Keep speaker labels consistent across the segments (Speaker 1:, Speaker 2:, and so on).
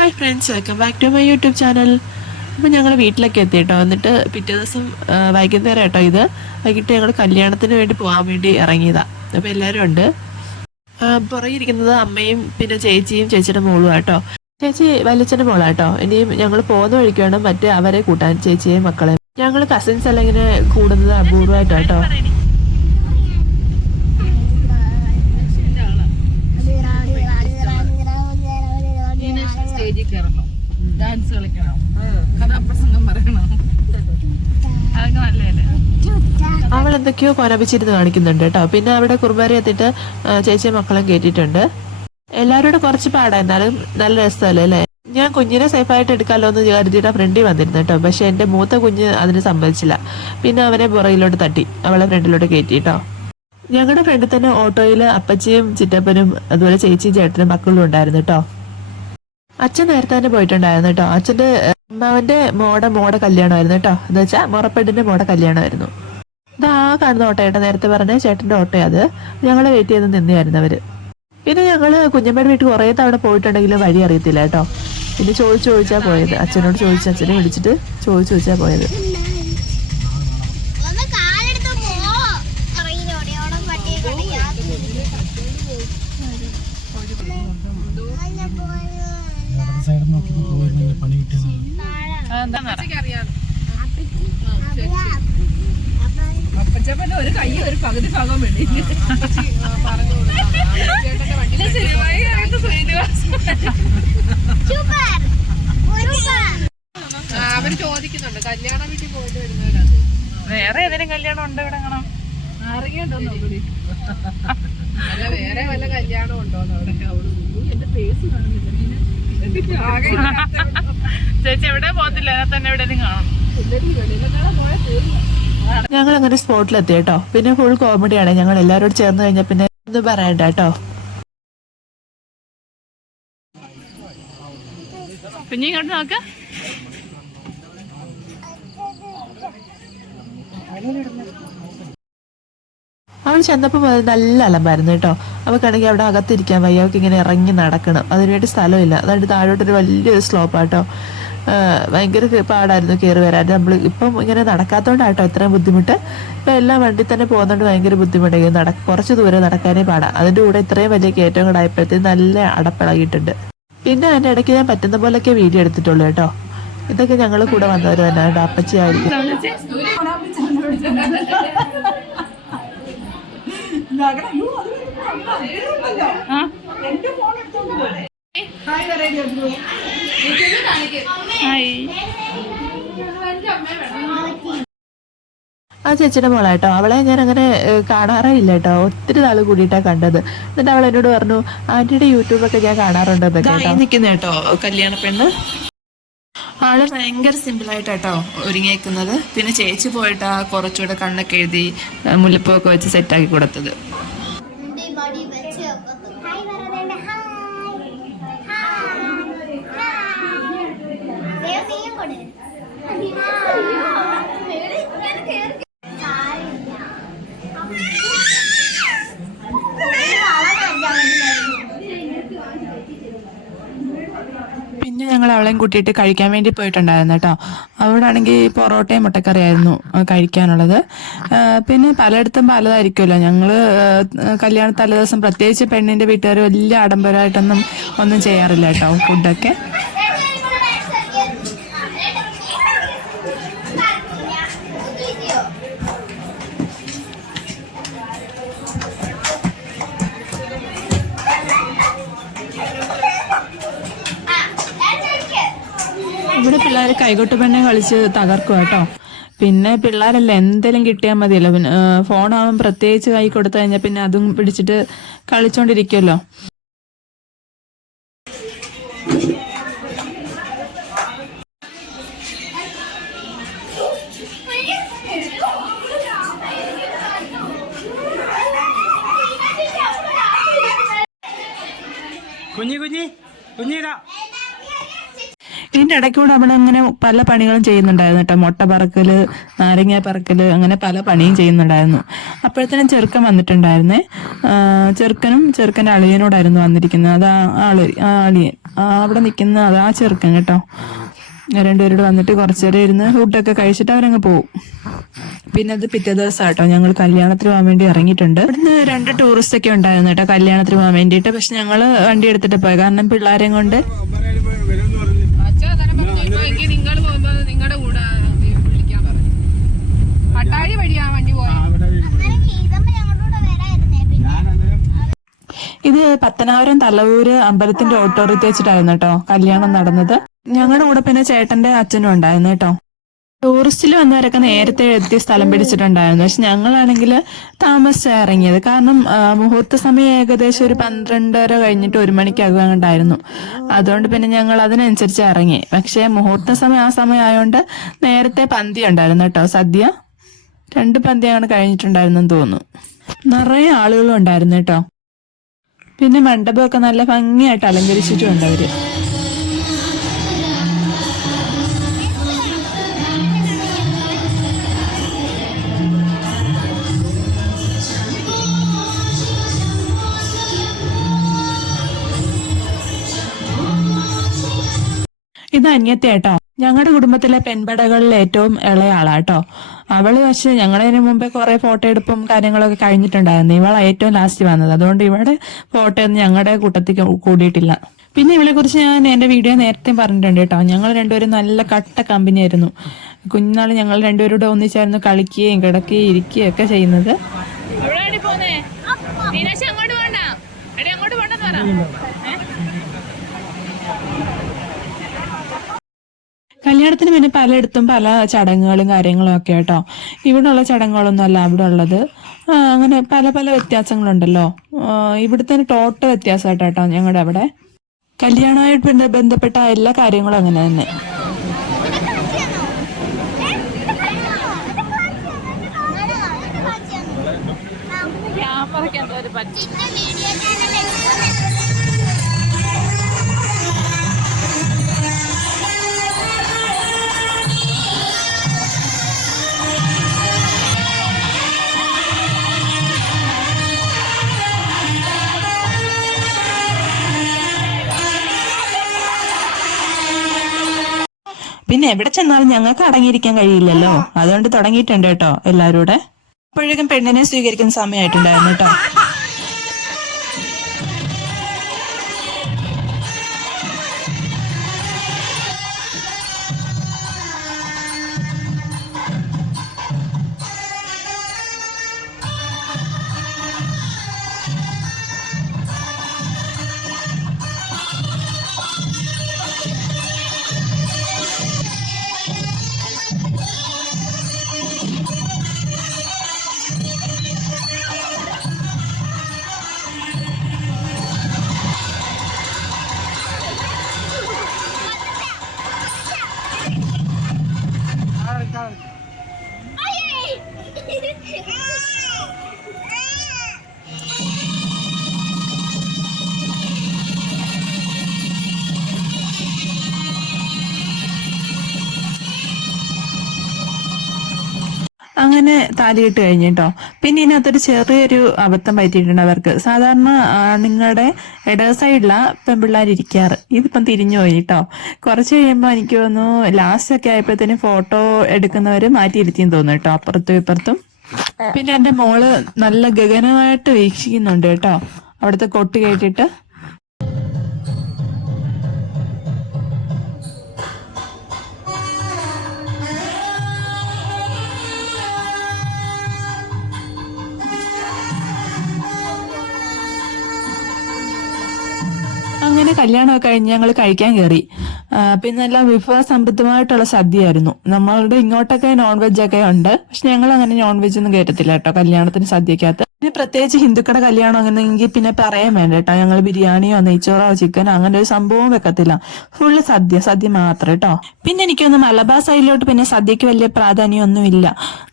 Speaker 1: Hi friends welcome back to my YouTube channel അപ്പോൾ ഞങ്ങൾ വീട്ടിലൊക്കെ എത്തി കേട്ടോ എന്നിട്ട് പിറ്റേ ദിവസം വൈകുന്നേരം കേട്ടോ ഇത്. വൈകിട്ട് ഞങ്ങൾ കല്യാണത്തിന് വേണ്ടി പോകാൻ വേണ്ടി ഇറങ്ങിയതാണ് അപ്പോൾ എല്ലാവരും ഉണ്ട്. പുറകിരിക്കുന്നത് അമ്മയും പിന്നെ ചേച്ചിയും ചേച്ചിയുടെ മോളും കേട്ടോ ചേച്ചി വലിച്ചന്റെ മോളാട്ടോ. ഇനിയും ഞങ്ങൾ പോകുന്ന വഴിക്കാണ് മറ്റേ അവരെ കൂട്ടാൻ ചേച്ചിയെയും മക്കളെ ഞങ്ങൾ കസിൻസ് എല്ലാം ഇങ്ങനെ കൂടുന്നത് അപൂർവമായിട്ടോ
Speaker 2: ഡാൻസ് കളിക്കണം. കഥാപ്രസംഗം പറയണം. അതൊക്കെ നല്ലതല്ലേ?
Speaker 1: അവൾ എന്തൊക്കെയോ കൊനപിച്ചിരുന്ന് കാണിക്കുന്നുണ്ട് കേട്ടോ. പിന്നെ അവിടെ കുറുമ്പാരി എത്തിയിട്ട് ചേച്ചിയും മക്കളും കയറ്റിയിട്ടുണ്ട് എല്ലാവരും കൂടെ കുറച്ച് പാടാ എന്നാലും നല്ല രസമല്ലേ അല്ലേ? ഞാൻ കുഞ്ഞിനെ സേഫായിട്ട് എടുക്കാമല്ലോ എന്ന് കരുതിയിട്ട് ഫ്രണ്ടിൽ വന്നിരുന്നു കേട്ടോ. പക്ഷെ എന്റെ മൂത്ത കുഞ്ഞ് അതിന് സമ്മതിച്ചില്ല. പിന്നെ അവനെ പുറയിലോട്ട് തട്ടി. അവളെ ഫ്രണ്ടിലോട്ട് കയറ്റി കേട്ടോ. ഞങ്ങളുടെ ഫ്രണ്ട് തന്നെ ഓട്ടോയിൽ അപ്പച്ചിയും ചിറ്റപ്പനും അതുപോലെ ചേച്ചിയും ചേട്ടനും മക്കളും ഉണ്ടായിരുന്നു കേട്ടോ. അച്ഛൻ നേരത്തെ തന്നെ പോയിട്ടുണ്ടായിരുന്നു കേട്ടോ. അച്ഛന്റെ അമ്മാവന്റെ മോടെ മോടെ കല്യാണമായിരുന്നു കേട്ടോ. എന്ന് വെച്ചാൽ മുറപ്പെട്ടിന്റെ മോടെ കല്യാണമായിരുന്നു. ഇതാ കാണുന്ന ഓട്ടോയേട്ടാ നേരത്തെ പറഞ്ഞ ചേട്ടന്റെ ഓട്ടോ അത്. ഞങ്ങളെ വെയിറ്റ് ചെയ്ത് നിന്നെയായിരുന്നു അവർ. പിന്നെ ഞങ്ങൾ കുഞ്ഞമ്മയുടെ വീട്ടിൽ കുറേ തവണ പോയിട്ടുണ്ടെങ്കിലും വഴി അറിയത്തില്ല കേട്ടോ. പിന്നെ ചോദിച്ചു ചോദിച്ചാ പോയത്. അച്ഛനോട് ചോദിച്ചു അച്ഛനെ വിളിച്ചിട്ട് ചോദിച്ചു ചോദിച്ചാ പോയത്.
Speaker 3: സൈഡ് നോക്കി പോയിരുന്നെങ്കിൽ പണി കിട്ടിയതാണ്
Speaker 2: അറിയാം അപ്പച്ചപ്പന്റെ ഒരു കൈ ഒരു പകുതി ഭാഗം വേണ്ടി അവർ ചോദിക്കുന്നുണ്ട് കല്യാണ വീട്ടിൽ പോയിട്ട് വരുന്നവരാണ്. വേറെ ഏതെങ്കിലും കല്യാണം ഉണ്ടോ ഇവിടെ കാണാം അല്ല വേറെ വല്ല കല്യാണം ഉണ്ടോന്ന് അവിടെ? അവിടെ എന്റെ ഫേസ് കാണുന്നില്ല. ചേച്ചി എവിടെ പോകത്തില്ല തന്നെ എവിടെയും കാണും.
Speaker 1: ഞങ്ങൾ അങ്ങനെ സ്പോട്ടിലെത്തി കേട്ടോ. പിന്നെ ഫുൾ കോമഡിയാണ് ഞങ്ങൾ എല്ലാവരോടും ചേർന്ന് കഴിഞ്ഞാൽ പിന്നെ ഒന്നും പറയണ്ട കേട്ടോ.
Speaker 2: പിന്നെ ഇങ്ങോട്ട് നോക്ക.
Speaker 1: അവൾ ചെന്നപ്പോൾ നല്ല അലമ്പായിരുന്നു കേട്ടോ. അവൾക്കാണെങ്കിൽ അവിടെ അകത്തിരിക്കാൻ വയ്യ. അവൾക്ക് ഇങ്ങനെ ഇറങ്ങി നടക്കണം. അതിനുവേണ്ടി സ്ഥലമില്ല. അതായത് താഴോട്ടൊരു വലിയൊരു സ്ലോപ്പാട്ടോ. ഭയങ്കര പാടായിരുന്നു കയറി വരാൻ. നമ്മൾ ഇപ്പം ഇങ്ങനെ നടക്കാത്തതുകൊണ്ടാട്ടോ ഇത്രയും ബുദ്ധിമുട്ട്. ഇപ്പം എല്ലാം വണ്ടി തന്നെ പോകുന്നതുകൊണ്ട് ഭയങ്കര ബുദ്ധിമുട്ടായി നട കുറച്ച് ദൂരം നടക്കാനേ പാടാം. അതിന്റെ കൂടെ ഇത്രയും വലിയ കയറ്റം കൂടെ ആയപ്പോഴത്തേക്ക് നല്ല അടപ്പിളകിയിട്ടുണ്ട്. പിന്നെ അതിന്റെ ഇടയ്ക്ക് ഞാൻ പറ്റുന്ന പോലെയൊക്കെ വീഡിയോ എടുത്തിട്ടുള്ളൂ കേട്ടോ. ഇതൊക്കെ ഞങ്ങൾ കൂടെ വന്നവർ തന്നെ അപ്പച്ചി ആയിരിക്കും. ആ? ചേച്ചിയുടെ മോളാട്ടോ അവളെ ഞാൻ അങ്ങനെ കാണാറേ ഇല്ല കേട്ടോ ഒത്തിരി നാൾ കൂടിയിട്ടാണ് കണ്ടത്. എന്നിട്ട് അവൾ എന്നോട് പറഞ്ഞു ആന്റിയുടെ യൂട്യൂബൊക്കെ ഞാൻ കാണാറുണ്ട് കേട്ടോ. നിൽക്കുന്ന കേട്ടോ കല്യാണ പെണ്ണ്? ആൾ ഭയങ്കര സിമ്പിൾ ആയിട്ടാട്ടോ ഒരുങ്ങിയേക്കുന്നത്. പിന്നെ ചേച്ചി പോയിട്ടാ കുറച്ചുകൂടെ കണ്ണൊക്കെ എഴുതി മുല്ലപ്പൂ ഒക്കെ വെച്ച് സെറ്റാക്കി കൊടുത്തത്
Speaker 4: മടി വെച്ച് ഹായ് പറയണ്ട ഹായ് ഹായ് നീയും കൊടു
Speaker 1: പിന്നെ കൂട്ടിയിട്ട് കഴിക്കാൻ വേണ്ടി പോയിട്ടുണ്ടായിരുന്നു കേട്ടോ. അവിടെ ആണെങ്കിൽ പൊറോട്ടയും മുട്ടക്കറിയായിരുന്നു കഴിക്കാനുള്ളത്. പിന്നെ പലയിടത്തും പലതായിരിക്കുമല്ലോ. ഞങ്ങൾ കല്യാണ തലേദിവസം പ്രത്യേകിച്ച് പെണ്ണിന്റെ വീട്ടുകാർ വലിയ ആഡംബരമായിട്ടൊന്നും ഒന്നും ചെയ്യാറില്ല കേട്ടോ ഫുഡൊക്കെ പിള്ളേർ കൈകൊട്ട് പെണ്ണെ കളിച്ച് തകർക്കും കേട്ടോ. പിന്നെ പിള്ളേരല്ല എന്തെങ്കിലും കിട്ടിയാൽ മതിയല്ലോ. പിന്നെ ഫോണാവും പ്രത്യേകിച്ച് കൈ കൊടുത്തു കഴിഞ്ഞാൽ പിന്നെ അതും പിടിച്ചിട്ട് കളിച്ചോണ്ടിരിക്കുമല്ലോ
Speaker 5: ഇതിന്റെ ഇടയ്ക്കൂടെ അവിടെ അങ്ങനെ പല പണികളും ചെയ്യുന്നുണ്ടായിരുന്നു കേട്ടോ. മുട്ട പറക്കൽ നാരങ്ങ പറക്കൽ അങ്ങനെ പല പണിയും ചെയ്യുന്നുണ്ടായിരുന്നു. അപ്പോഴത്തേനും ചെറുക്കൻ വന്നിട്ടുണ്ടായിരുന്നേ. ചെറുക്കനും ചെറുക്കന്റെ അളിയനോടായിരുന്നു വന്നിരിക്കുന്നത്. അത് ആൾ ആ അളിയൻ. അവിടെ നിൽക്കുന്ന അത് ആ ചെറുക്കൻ കേട്ടോ. രണ്ടുപേരോട് വന്നിട്ട് കുറച്ചു നേരം ഇരുന്ന് ഫുഡൊക്കെ കഴിച്ചിട്ട് അവരങ്ങ് പോകും പിന്നെ അത് പിറ്റേ ദിവസം ഞങ്ങൾ കല്യാണത്തിന് പോകാൻ വേണ്ടി ഇറങ്ങിയിട്ടുണ്ട്. ഇവിടുന്ന് രണ്ട് ടൂറിസ്റ്റ് ഒക്കെ ഉണ്ടായിരുന്നു കേട്ടോ കല്യാണത്തിന് പോകാൻ വേണ്ടിയിട്ട്. പക്ഷെ ഞങ്ങൾ വണ്ടി എടുത്തിട്ട് പോയി. കാരണം പിള്ളേരെയും കൊണ്ട്
Speaker 2: അച്ഛൻ തന്നെ പറഞ്ഞു ഇപ്പൊ എങ്കിൽ നിങ്ങൾ പോകുമ്പോ നിങ്ങളുടെ കൂടെ വിളിക്കാൻ പറഞ്ഞു പട്ടാഴി വഴിയാ വണ്ടി പോയത്
Speaker 4: അന്നേരം ഗീതമ്മ ഞങ്ങളുടെ കൂടെ വരായിരുന്നേ പിന്നെ
Speaker 5: ഇത് പത്തനാപുരം തലവൂര് അമ്പലത്തിന്റെ ഓഡിറ്റോറിയത്തിൽ വെച്ചിട്ടായിരുന്നു കേട്ടോ കല്യാണം നടന്നത്. ഞങ്ങളുടെ കൂടെ പിന്നെ ചേട്ടന്റെ അച്ഛനും ഉണ്ടായിരുന്നു കേട്ടോ ടൂറിസ്റ്റിൽ വന്നവരൊക്കെ നേരത്തെ എത്തി സ്ഥലം പിടിച്ചിട്ടുണ്ടായിരുന്നു. പക്ഷെ ഞങ്ങളാണെങ്കിൽ താമസിച്ചാ ഇറങ്ങിയത്. കാരണം മുഹൂർത്ത സമയം ഏകദേശം ഒരു പന്ത്രണ്ടര കഴിഞ്ഞിട്ട് ഒരു മണിക്കകം ഉണ്ടായിരുന്നു അതുകൊണ്ട് പിന്നെ ഞങ്ങൾ അതിനനുസരിച്ച് ഇറങ്ങി. പക്ഷേ മുഹൂർത്ത സമയം ആ സമയം ആയതുകൊണ്ട് നേരത്തെ പന്തി ഉണ്ടായിരുന്നു കേട്ടോ സദ്യ രണ്ട് പന്തിയാണ് കഴിഞ്ഞിട്ടുണ്ടായിരുന്നെന്ന് തോന്നുന്നു. നിറയെ ആളുകളും ഉണ്ടായിരുന്നു കേട്ടോ പിന്നെ മണ്ഡപമൊക്കെ നല്ല ഭംഗിയായിട്ട് അലങ്കരിച്ചിട്ടുണ്ട് അവർ. ഇത് അന്യത്തേട്ടോ ഞങ്ങളുടെ കുടുംബത്തിലെ പെൺപടകളിൽ ഏറ്റവും ഇളയാളാട്ടോ അവൾ പക്ഷെ ഞങ്ങളതിന് മുമ്പേ കുറെ ഫോട്ടോ എടുപ്പും കാര്യങ്ങളൊക്കെ കഴിഞ്ഞിട്ടുണ്ടായിരുന്നു. ഇവള ഏറ്റവും ലാസ്റ്റ് വന്നത്. അതുകൊണ്ട് ഇവിടെ ഫോട്ടോ ഒന്നും ഞങ്ങളുടെ കൂട്ടത്തിൽ കൂടിയിട്ടില്ല. പിന്നെ ഇവളെ കുറിച്ച് ഞാൻ എന്റെ വീഡിയോ നേരത്തെ പറഞ്ഞിട്ടുണ്ട് കേട്ടോ ഞങ്ങൾ രണ്ടുപേരും നല്ല കട്ട കമ്പനി ആയിരുന്നു കുഞ്ഞുനാൾ ഞങ്ങൾ രണ്ടുപേരോട് ഒന്നിച്ചായിരുന്നു കളിക്കുകയും കിടക്കുകയും ഇരിക്കുകയും ഒക്കെ ചെയ്യുന്നത്
Speaker 2: അങ്ങോട്ട് അങ്ങോട്ട് പറ.
Speaker 5: കല്യാണത്തിന് പിന്നെ പലയിടത്തും പല ചടങ്ങുകളും കാര്യങ്ങളും ഒക്കെ കേട്ടോ. ഇവിടെ ഉള്ള ചടങ്ങുകളൊന്നും അല്ല അവിടെ ഉള്ളത് അങ്ങനെ പല പല വ്യത്യാസങ്ങളുണ്ടല്ലോ. ഇവിടുത്തെ ടോട്ടൽ വ്യത്യാസമായിട്ട് കേട്ടോ ഞങ്ങളുടെ അവിടെ. കല്യാണമായിട്ട് ബന്ധ- ബന്ധപ്പെട്ട എല്ലാ കാര്യങ്ങളും അങ്ങനെ തന്നെ.
Speaker 2: ക്യാമറയ്ക്ക് എന്തോ ഒരു പറ്റി.
Speaker 5: പിന്നെ എവിടെ ചെന്നാലും ഞങ്ങൾക്ക് അടങ്ങിയിരിക്കാൻ കഴിയില്ലല്ലോ. അതുകൊണ്ട് തുടങ്ങിയിട്ടുണ്ട് കേട്ടോ എല്ലാവരും കൂടെ. അപ്പോഴേക്കും പെണ്ണിനെ സ്വീകരിക്കുന്ന സമയമായിട്ടുണ്ടായിരുന്നു കേട്ടോ. അങ്ങനെ താലിയിട്ട് കഴിഞ്ഞിട്ടോ പിന്നെ ഇതിനകത്തൊരു ചെറിയൊരു അബദ്ധം പറ്റിയിട്ടുണ്ട് അവർക്ക്. സാധാരണ ആണുങ്ങളുടെ ഇട സൈഡിലാ പെൺപിള്ളേർ ഇരിക്കാറ് ഇതിപ്പം തിരിഞ്ഞു പോയി കേട്ടോ കുറച്ച് കഴിയുമ്പോൾ എനിക്ക് തോന്നുന്നു ലാസ്റ്റ് ഒക്കെ ആയപ്പോഴത്തേനും ഫോട്ടോ എടുക്കുന്നവർ മാറ്റിയിരുത്തിയെന്ന് തോന്നുന്നു കേട്ടോ അപ്പുറത്തും ഇപ്പുറത്തും. പിന്നെ എന്റെ മോൾ നല്ല ഗഗനമായിട്ട് വീക്ഷിക്കുന്നുണ്ട് കേട്ടോ. അവിടുത്തെ കൊട്ട് കേട്ടിട്ട്. അങ്ങനെ കല്യാണമൊക്കെ കഴിഞ്ഞ് ഞങ്ങൾ കഴിക്കാൻ കയറി പിന്നെ എല്ലാം വിഭവ സമൃദ്ധമായിട്ടുള്ള സദ്യയായിരുന്നു. നമ്മളുടെ ഇങ്ങോട്ടൊക്കെ നോൺ വെജ് ഒക്കെ ഉണ്ട്. പക്ഷെ ഞങ്ങൾ അങ്ങനെ നോൺ വെജ് ഒന്നും കയറ്റത്തില്ല കേട്ടോ. കല്യാണത്തിന് സദ്യക്കകത്ത്. പിന്നെ പ്രത്യേകിച്ച് ഹിന്ദുക്കളുടെ കല്യാണം അങ്ങനെയെങ്കിൽ പിന്നെ പറയാൻ വേണ്ട കേട്ടോ. ഞങ്ങൾ ബിരിയാണിയോ നെയ്ച്ചോറോ ചിക്കനോ അങ്ങനെ ഒരു സംഭവം വെക്കത്തില്ല. ഫുള്ള് സദ്യ സദ്യ മാത്രം കേട്ടോ. പിന്നെ എനിക്കൊന്ന് മലബാർ സൈഡിലോട്ട് പിന്നെ സദ്യക്ക് വലിയ പ്രാധാന്യമൊന്നുമില്ല.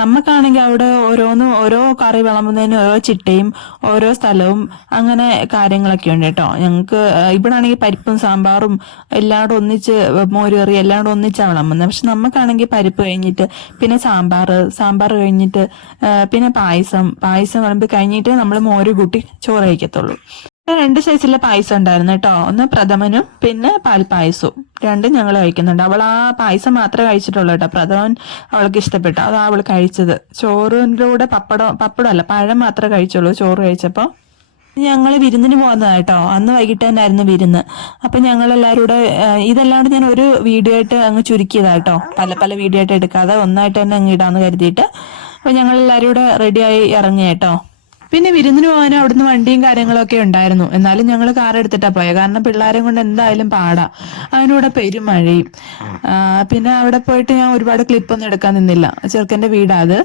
Speaker 5: നമുക്കാണെങ്കിൽ അവിടെ ഓരോന്നും ഓരോ കറി വിളമ്പുന്നതിന് ഓരോ ചിട്ടയും ഓരോ സ്ഥലവും അങ്ങനെ കാര്യങ്ങളൊക്കെ ഉണ്ട് കേട്ടോ. ഞങ്ങൾക്ക് ഇവിടെ ആണെങ്കിൽ പരിപ്പും സാമ്പാറും എല്ലാവരും ഒന്നിച്ച് മോരുകറി എല്ലാവരും ഒന്നിച്ചാണ് വിളമ്പുന്നത്. പക്ഷെ നമുക്കാണെങ്കിൽ പരിപ്പ് കഴിഞ്ഞിട്ട് പിന്നെ സാമ്പാർ സാമ്പാർ കഴിഞ്ഞിട്ട് പിന്നെ പായസം. പായസം വിളമ്പി കഴിഞ്ഞിട്ട് നമ്മൾ മോര് കൂട്ടി ചോറ് കഴിക്കത്തുള്ളൂ. രണ്ട് സൈസിലെ പായസം ഉണ്ടായിരുന്നു കേട്ടോ. ഒന്ന് പ്രഥമനും പിന്നെ പാൽപ്പായസവും രണ്ടും ഞങ്ങൾ കഴിക്കുന്നുണ്ട്. അവൾ ആ പായസം മാത്രമേ കഴിച്ചിട്ടുള്ളൂ കേട്ടോ. പ്രഥമൻ അവൾക്ക് ഇഷ്ടപ്പെട്ടു. അതാ അവൾ കഴിച്ചത്. ചോറിന്റെ പപ്പടം പപ്പടം അല്ല പഴം മാത്രമേ കഴിച്ചുള്ളൂ ചോറ് കഴിച്ചപ്പോൾ. ഞങ്ങൾ വിരുന്നിന് പോകുന്നതാ കേട്ടോ. അന്ന് വൈകിട്ട് തന്നെ ആയിരുന്നു വിരുന്ന്. അപ്പൊ ഞങ്ങൾ എല്ലാവരും കൂടെ ഇതല്ലാണ്ട് ഞാൻ ഒരു വീഡിയോ ആയിട്ട് അങ്ങ് ചുരുക്കിയതാ കേട്ടോ. പല പല വീഡിയോ ആയിട്ട് എടുക്കാതെ ഒന്നായിട്ട് തന്നെ അങ്ങ് ഇടാന്ന് കരുതിയിട്ട്. അപ്പൊ ഞങ്ങൾ എല്ലാവരും കൂടെ റെഡിയായി ഇറങ്ങി കേട്ടോ. പിന്നെ വിരുന്നിന് പോകാനും അവിടുന്ന് വണ്ടിയും കാര്യങ്ങളൊക്കെ ഉണ്ടായിരുന്നു. എന്നാലും ഞങ്ങൾ കാർ എടുത്തിട്ടാ പോയത് കാരണം പിള്ളേരെ കൊണ്ട് എന്തായാലും പാടാ. അതിനൂടെ പെരുമഴയും പിന്നെ അവിടെ പോയിട്ട് ഞാൻ ഒരുപാട് ക്ലിപ്പൊന്നും എടുക്കാൻ നിന്നില്ല. ചെറുക്കന്റെ വീടാ അത്.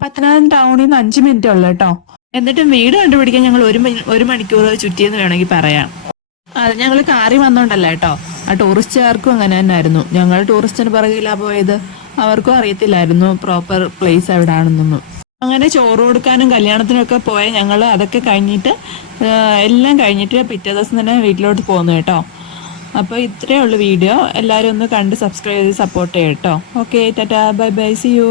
Speaker 5: പത്തനാപുരം ടൗണിൽ നിന്ന് അഞ്ച് മിനിറ്റ് ഉള്ളു കേട്ടോ എന്നിട്ടും വീട് കണ്ടുപിടിക്കാൻ ഞങ്ങൾ ഒരു ഒരു മണിക്കൂർ ചുറ്റിയെന്ന് വേണമെങ്കിൽ പറയാം. അത് ഞങ്ങൾ കാറി വന്നോണ്ടല്ല കേട്ടോ ആ ടൂറിസ്റ്റുകാർക്കും അങ്ങനെ തന്നെ ആയിരുന്നു ഞങ്ങൾ ടൂറിസ്റ്റിന് പറയില്ല പോയത്. അവർക്കും അറിയത്തില്ലായിരുന്നു പ്രോപ്പർ പ്ലേസ് എവിടാണെന്നൊന്നും. അങ്ങനെ ചോറ് കൊടുക്കാനും കല്യാണത്തിനും ഒക്കെ പോയ ഞങ്ങൾ അതൊക്കെ കഴിഞ്ഞിട്ട് എല്ലാം കഴിഞ്ഞിട്ട് പിറ്റേ ദിവസം തന്നെ വീട്ടിലോട്ട് പോകുന്നു കേട്ടോ. അപ്പോൾ ഇത്രയേ ഉള്ളൂ വീഡിയോ. എല്ലാവരും ഒന്ന് കണ്ട് സബ്സ്ക്രൈബ് ചെയ്ത് സപ്പോർട്ട് ചെയ്യട്ടോ okay tata. Bye bye see you